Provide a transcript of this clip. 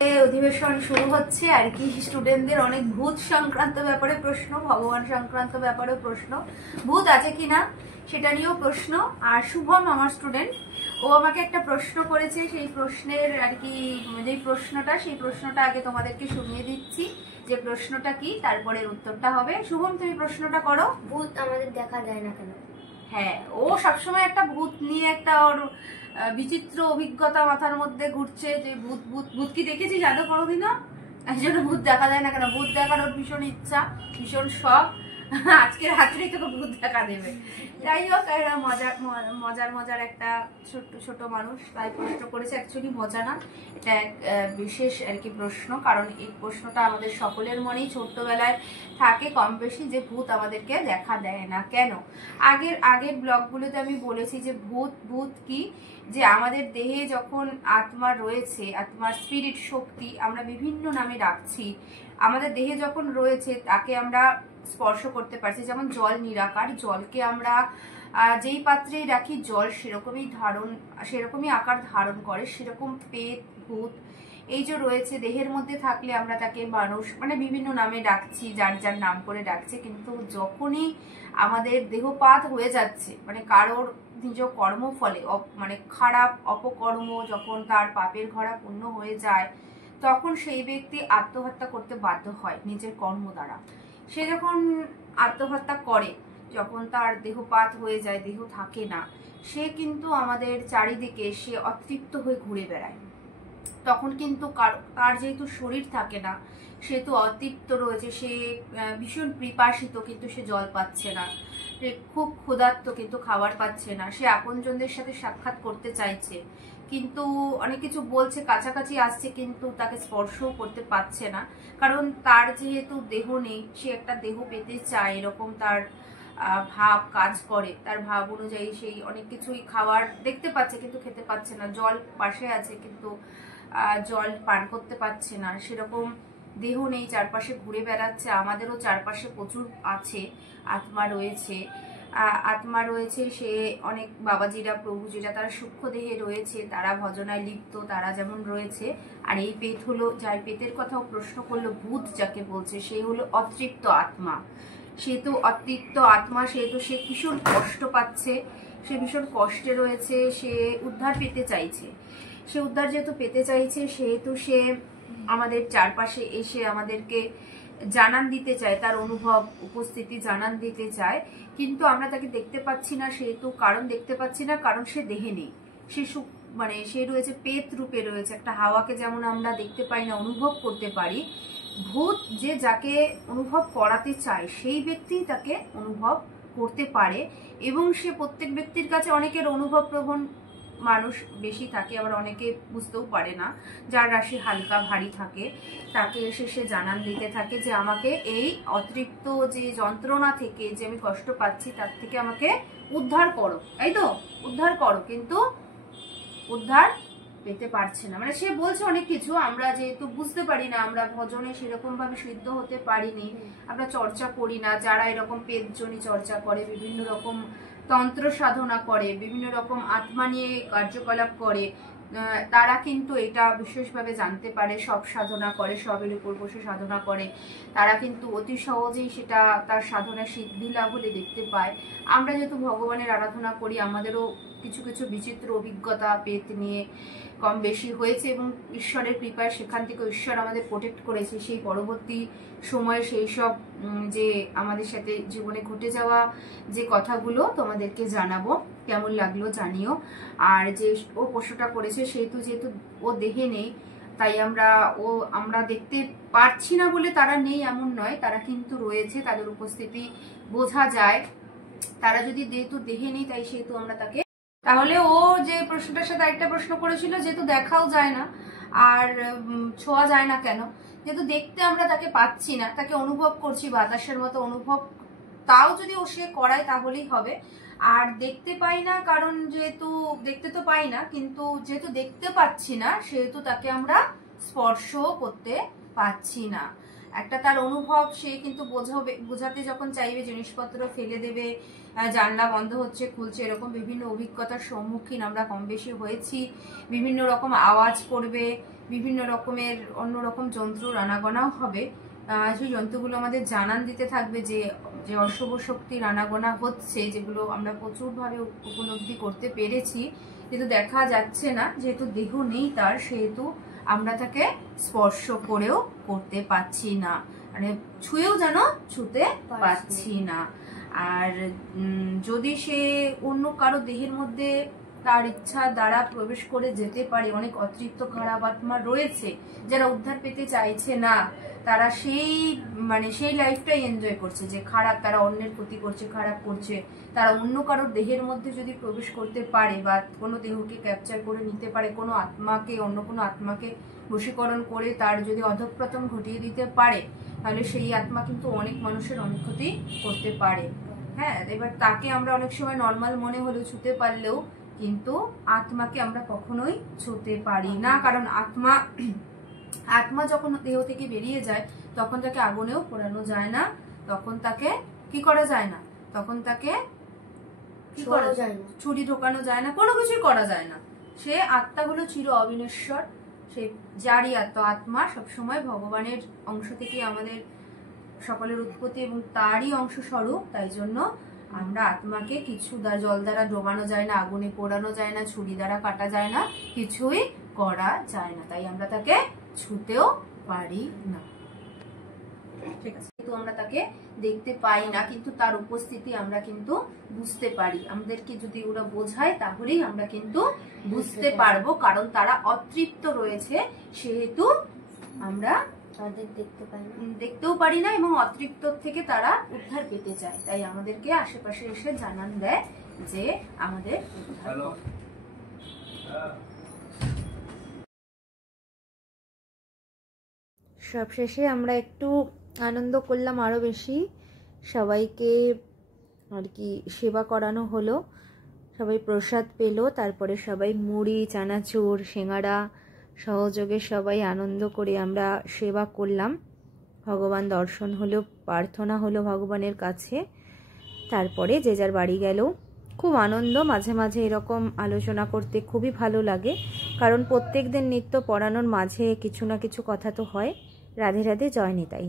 অধিবেশন শুরু হচ্ছে আর কি। স্টুডেন্টদের অনেক ভূত সংক্রান্ত ব্যাপারে প্রশ্ন, ভগবান সংক্রান্ত ব্যাপারেও প্রশ্ন, ভূত আছে কিনা সেটা নিয়েও প্রশ্ন। আর শুভম আমার স্টুডেন্ট, ও আমাকে একটা প্রশ্ন করেছে। সেই প্রশ্নের আর কি যে প্রশ্নটা আগে তোমাদেরকে শুনিয়ে দিচ্ছি যে প্রশ্নটা কি, তারপরে উত্তরটা হবে। শুভম, তুমি প্রশ্নটা করো। ভূত আমাদের দেখা যায় না কেন? হ্যাঁ, ও সবসময় একটা ভূত নিয়ে একটা ওর বিচিত্র অভিজ্ঞতা মাথার মধ্যে ঘুরছে যে ভূত ভূত ভূত কি দেখেছিস আদৌ কোনোদিনও? এই জন্য ভূত দেখা যায় না কেন, ভূত দেখার ওর ভীষণ ইচ্ছা, ভীষণ শখ। আজকে রাত্রেই তোকে ভূত দেখা দেবে। যাই হোক, এরা মজার একটা ছোট্ট ছোট মানুষ, তাই প্রশ্ন করেছে। অ্যাকচুয়ালি মজা না, এটা এক বিশেষ আর কি প্রশ্ন, কারণ এই প্রশ্নটা আমাদের সকলের মনেই ছোট্টবেলায় থাকে কম বেশি, যে ভূত আমাদেরকে দেখা দেয় না কেন। আগের ব্লগগুলোতে আমি বলেছি যে ভূত কি, যে আমাদের দেহে যখন আত্মা রয়েছে, আত্মার স্পিরিট শক্তি আমরা বিভিন্ন নামে ডাকছি, আমাদের দেহে যখন রয়েছে তাকে আমরা স্পর্শ করতে পারছি। যেমন জল নিরাকার, জলকে আমরা যেই পাত্রেই রাখি জল সেরকমই আকার ধারণ করে। সেরকম পেট ভূত এই যে রয়েছে দেহের মধ্যে থাকলে আমরা তাকে মানুষ মানে বিভিন্ন নামে ডাকছি, যার যার নাম করে ডাকছে। কিন্তু যখনই আমাদের দেহপাত হয়ে যাচ্ছে, মানে কারোর নিজ কর্ম ফলে মানে খারাপ অপকর্ম যখন তার পাপের ঘরা পূর্ণ হয়ে যায়, তখন সেই ব্যক্তি আত্মহত্যা করতে বাধ্য হয় নিজের কর্ম দ্বারা। সে যখন আত্মহত্যা করে, যখন তার দেহপাত হয়ে যায়, দেহ থাকে না, সে কিন্তু আমাদের চারিদিকে সে অতৃপ্ত হয়ে ঘুরে বেড়ায়। তখন কিন্তু তার যেহেতু শরীর থাকে না, সেহেতু অতৃপ্ত রয়েছে, সে ভীষণ পিপাসিত কিন্তু সে জল পাচ্ছে না, সে খুব ক্ষুধার্ত কিন্তু খাবার পাচ্ছে না, সে আপনজনদের সাথে সাক্ষাৎ করতে চাইছে কিন্তু অনেক কিছু বলছে, কাছাকাছি আসছে কিন্তু তাকে স্পর্শও করতে পারছে না, কারণ তার যেহেতু দেহ নেই, সে একটা দেহ পেতে চায়, এরকম তার ভাব কাজ করে। তার ভাব অনুযায়ী সেই অনেক কিছুই খাবার দেখতে পাচ্ছে কিন্তু খেতে পাচ্ছে না, জল পাশে আছে কিন্তু জল পান করতে পারছে না, সেরকম দেহ নেই, চারপাশে ঘুরে বেড়াচ্ছে। আমাদেরও চারপাশে প্রচুর আছে, আত্মা রয়েছে। সে অনেক বাবাজিরা প্রভুজিরা তারা সূক্ষ্ম দেহে রয়েছে, তারা ভজনায় লিপ্ত, তারা যেমন রয়েছে। আর এই পেট হলো, যার পেটের কথাও প্রশ্ন করলো, ভূত যাকে বলছে, সে হলো অতৃপ্ত আত্মা। সে তো অতৃপ্ত আত্মা, সেহেতু সে ভীষণ কষ্ট পাচ্ছে, সে ভীষণ কষ্টে রয়েছে, সে উদ্ধার পেতে চাইছে। সে উদ্ধার যেহেতু পেতে চাইছে, সেহেতু সে আমাদের চারপাশে এসে আমাদেরকে জানান দিতে চায়, তার অনুভব উপস্থিতি জানান দিতে চায়, কিন্তু আমরা তাকে দেখতে পাচ্ছি না। সেহেতু কারণ দেখতে পাচ্ছি না, কারণ সে দেহে নেই, সে মানে সে রয়েছে পেট রূপে রয়েছে। একটা হাওয়াকে যেমন আমরা দেখতে পাই না, অনুভব করতে পারি, ভূত যে যাকে অনুভব করাতে চায় সেই ব্যক্তি তাকে অনুভব করতে পারে। এবং সে প্রত্যেক ব্যক্তির কাছে, অনেকের অনুভব প্রবণ মানুষ বেশি থাকে, আবার অনেকে বুঝতেও পারে না, যার রাশি হালকা ভারী থাকে, তাকে এসে সে জানান দিতে থাকে যে আমাকে এই অতৃপ্ত যে যন্ত্রণা থেকে, যে আমি কষ্ট পাচ্ছি, তার থেকে আমাকে উদ্ধার করো, এই তো উদ্ধার করো। কিন্তু উদ্ধার পেতে পারছে না, মানে সে বলছে অনেক কিছু, আমরা যেহেতু বুঝতে পারি না, আমরা ভজনে সেরকম ভাবে সিদ্ধ হতে পারিনি, আমরা চর্চা করি না। যারা এরকম পেটজনী চর্চা করে, বিভিন্ন রকম তন্ত্র সাধনা করে, বিভিন্ন রকম আত্মা নিয়ে কার্যকলাপ করে, তারা কিন্তু এটা বিশেষভাবে জানতে পারে। সব সাধনা করে, সবের উপর বসে সাধনা করে, তারা কিন্তু অতি সহজেই সেটা তার সাধনা সিদ্ধি লাভ হলে দেখতে পায়। আমরা যেহেতু ভগবানের আরাধনা করি, আমাদেরও কিছু কিছু বিচিত্র অভিজ্ঞতা পেট নিয়ে কম বেশি হয়েছে, এবং ঈশ্বরের কৃপায় সেখান থেকে ঈশ্বর আমাদের প্রোটেক্ট করেছে। সেই পরবর্তী সময়ে সেই সব যে আমাদের সাথে জীবনে ঘটে যাওয়া যে কথাগুলো তোমাদেরকে জানাবো, কেমন লাগলো জানিও। আর যে ও প্রশ্নটা করেছে, যেহেতু ও দেহে নেই, তাই আমরা দেখতে পারছি না বলে তারা নেই এমন নয়, তারা কিন্তু রয়েছে, তাদের উপস্থিতি বোঝা যায়। তারা যদি যেহেতু দেহে নেই, তাই সেহেতু আমরা তাকে, তাহলে ও যে প্রশ্নটার সাথে একটা প্রশ্ন করেছিল, যেহেতু দেখাও যায় না আর ছোঁয়া যায় না কেন, যেহেতু দেখতে আমরা তাকে পাচ্ছি না, তাকে অনুভব করছি বাতাসের মতো অনুভব, তাও যদি ও সে করায় তাহলেই হবে। আর দেখতে পাই না, কারণ যেহেতু দেখতে তো পাই না, কিন্তু যেহেতু দেখতে পাচ্ছি না, সেহেতু তাকে আমরা স্পর্শ করতে পাচ্ছি না। একটা তার অনুভব, সে কিন্তু বোঝাতে যখন চাইবে, জিনিসপত্র ফেলে দেবে, জানলা বন্ধ হচ্ছে খুলছে, এরকম বিভিন্ন অভিজ্ঞতার সম্মুখীন আমরা কম বেশি হয়েছি। বিভিন্ন রকম আওয়াজ করবে, বিভিন্ন রকমের অন্যরকম যন্ত্র রানাগোনাও হবে। সেই যন্ত্রগুলো আমাদের জানান দিতে থাকবে যে যে অশুভ শক্তি রানাগোনা হচ্ছে, যেগুলো আমরা প্রচুরভাবে উপলব্ধি করতে পেরেছি, কিন্তু দেখা যাচ্ছে না, যেহেতু দেহ নেই তার, সেহেতু আমরা তাকে স্পর্শ করেও করতে পারছি না, মানে ছুঁয়েও যেন ছুতে পারছি না। আর যদি সে অন্য কারো দেহের মধ্যে তার ইচ্ছা দ্বারা প্রবেশ করে যেতে পারে, অনেক অতৃপ্ত খারাপ আত্মা রয়েছে যারা উদ্ধার পেতে চাইছে না, তারা সেই লাইফটাই এনজয় করছে, যে খারাপ, তারা অন্যের ক্ষতি করছে, খারাপ করছে, তারা অন্য কারোর দেহের মধ্যে যদি প্রবেশ করতে পারে বা কোনো দেহকে ক্যাপচার করে নিতে পারে, কোনো আত্মাকে, অন্য কোনো আত্মাকে বশীকরণ করে তার যদি অধঃপতন ঘটিয়ে দিতে পারে, তাহলে সেই আত্মা কিন্তু অনেক মানুষের অনেক ক্ষতি করতে পারে। হ্যাঁ, এবার তাকে আমরা অনেক সময় নর্মাল মনে হলেও ছুতে পারলেও কিন্তু আত্মাকে আমরা কখনোই ছুতে পারি না, কারণ আত্মা যখন দেহ থেকে বেরিয়ে যায় তখন তাকে আগুনেও পোড়ানো যায় না, তখন তাকে কি করা যায় না, তখন তাকে ছুরি ঢোকানো যায় না, কোনো কিছুই করা যায় না। সে আত্মা হলো চির অবিনশ্বর, সে যারই আত্মা সবসময় ভগবানের অংশ থেকে আমাদের সকলের উৎপত্তি এবং তারই অংশ স্বরূপ। তাই জন্য আমরা আত্মাকে কিছু জল দ্বারা ডোবানো যায় না, আগুনে পোড়ানো যায় না, ছুরি দ্বারা কাটা যায় না, কিছুই করা যায় না, তাই আমরা তাকে ছুতেও পারি না। ঠিক আছে, কিন্তু আমরা তাকে দেখতে পাই না, কিন্তু তার উপস্থিতি আমরা কিন্তু বুঝতে পারি। আমাদেরকে যদি ওরা বোঝায় তাহলেই আমরা কিন্তু বুঝতে পারবো, কারণ তারা অতৃপ্ত রয়েছে, সেহেতু আমরা দেখতেও পারি না এবং অতৃপ্ত থেকে তারা উদ্ধার পেতে চায়, তাই আমাদেরকে আশেপাশে এসে জানান দেয় যে আমাদের উদ্ধার। সবশেষে আমরা একটু আনন্দ করলাম আরও বেশি, সবাইকে আর কি সেবা করানো হলো, সবাই প্রসাদ পেলো, তারপরে সবাই মুড়ি, চানাচুর, সিঙ্গাড়া সহযোগে সবাই আনন্দ করে আমরা সেবা করলাম। ভগবান দর্শন হলো, প্রার্থনা হলো ভগবানের কাছে, তারপরে যে যার বাড়ি গেল। খুব আনন্দ, মাঝে মাঝে এরকম আলোচনা করতে খুবই ভালো লাগে, কারণ প্রত্যেক দিন নিত্য পড়ানোর মাঝে কিছু না কিছু কথা তো হয়। রাধে রাধে, জয় নিতাই।